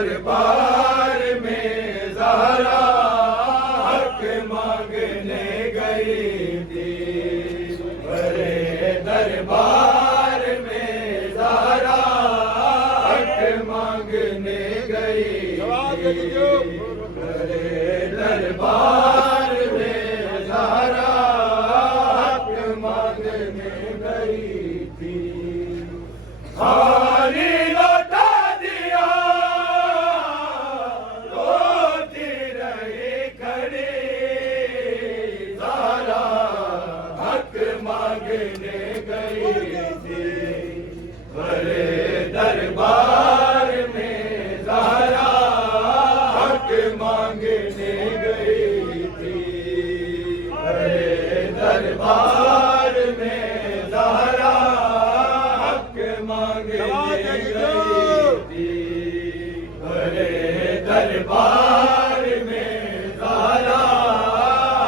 दरबार में ज़हरा हक मांगने गई थी। बड़े दरबार में ज़हरा हक मांगने गई थी। बड़े दरबार में ज़हरा हक मांगने गई थी। खाली लौटा दिया रोती रही खड़ी ज़हरा हक मांगने गई थी। बड़े दरबार में ज़हरा हक मांगने गई थी। बड़े दरबार में ज़हरा मांगने गई थी। बड़े दरबार में ज़हरा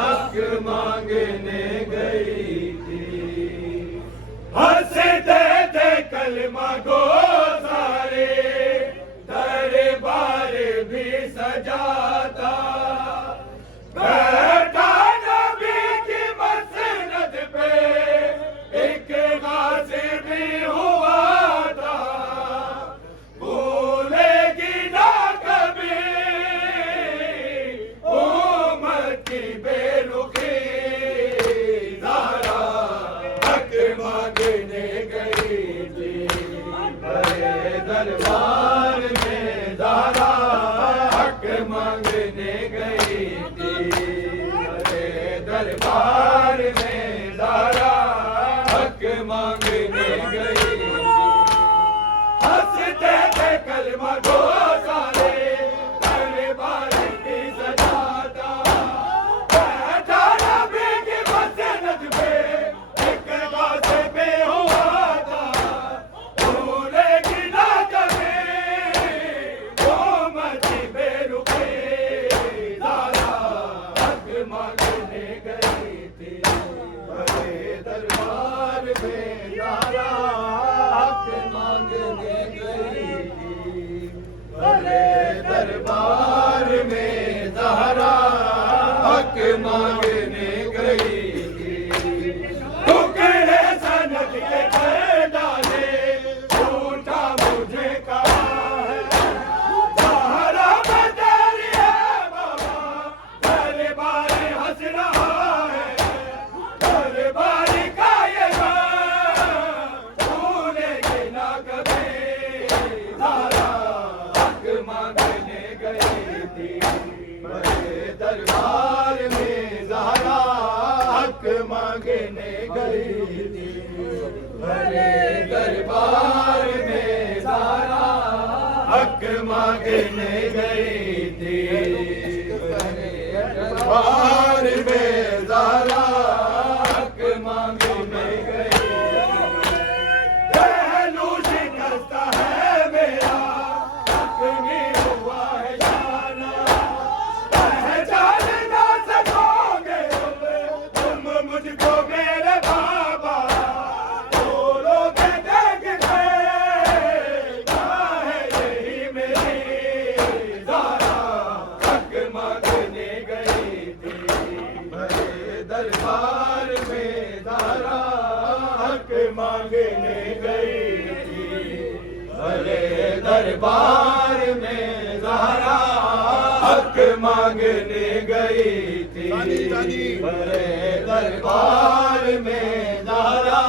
हक मांगने गई थी। हंसते थे कलमा गो सारे दरबार भी सजाता। बैठा नबी की मसनद पे एक गाज़ी भी हुआ। दरबार में ज़हरा हक मांगने गई थी। बड़े दरबार में ज़हरा हक मांगने गई थी। हंसते थे कलमा गो सारे दरबार की सजाता। बैठा नबी की मसनद पे एक गाज़ी भी हुआ था। दरबार में ज़हरा हक मांगने गई थी। बड़े दरबार में ज़हरा हक मांगने गई थी। टुकड़े सनद के कर डाले झूठा मुझे कहा है। ज़हरा बदरी है बाबा दरबार हंस रहा है। दरबार में ज़हरा हक मांगने गई थी। बड़े दरबार में ज़हरा हक मांगने गई थी। बड़े दरबार में ज़हरा हक मांगने गई थी। पहलू शिकस्ता है मेरा जख्मी हुआ है जाना। मुझको मेरे बाबा बोलोगे देख के क्या है यही मेरी ज़हरा हक मांगने गई थी। बड़े दरबार में ज़हरा हक मांगने गई थी। बड़े दरबार में ज़हरा हक मांगने गई थी। बड़े दरबार में ज़हरा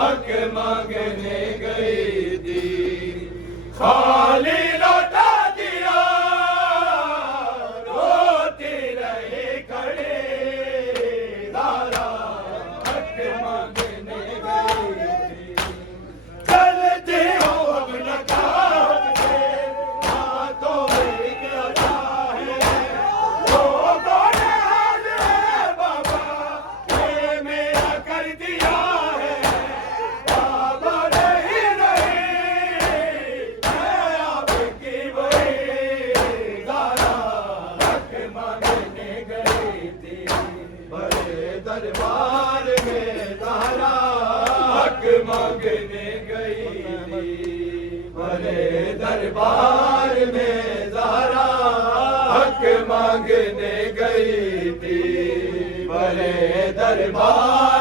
हक मांगने गई थी। खाली लौटा दिया रोती रही खड़ी ज़हरा हक मांगने गई थी। चलती हो अब नकाब से हाथों में क्या है। लोगों ने दरबार में ज़हरा हक मांगने गई थी। बड़े दरबार में मांगने गई थी बड़े दरबार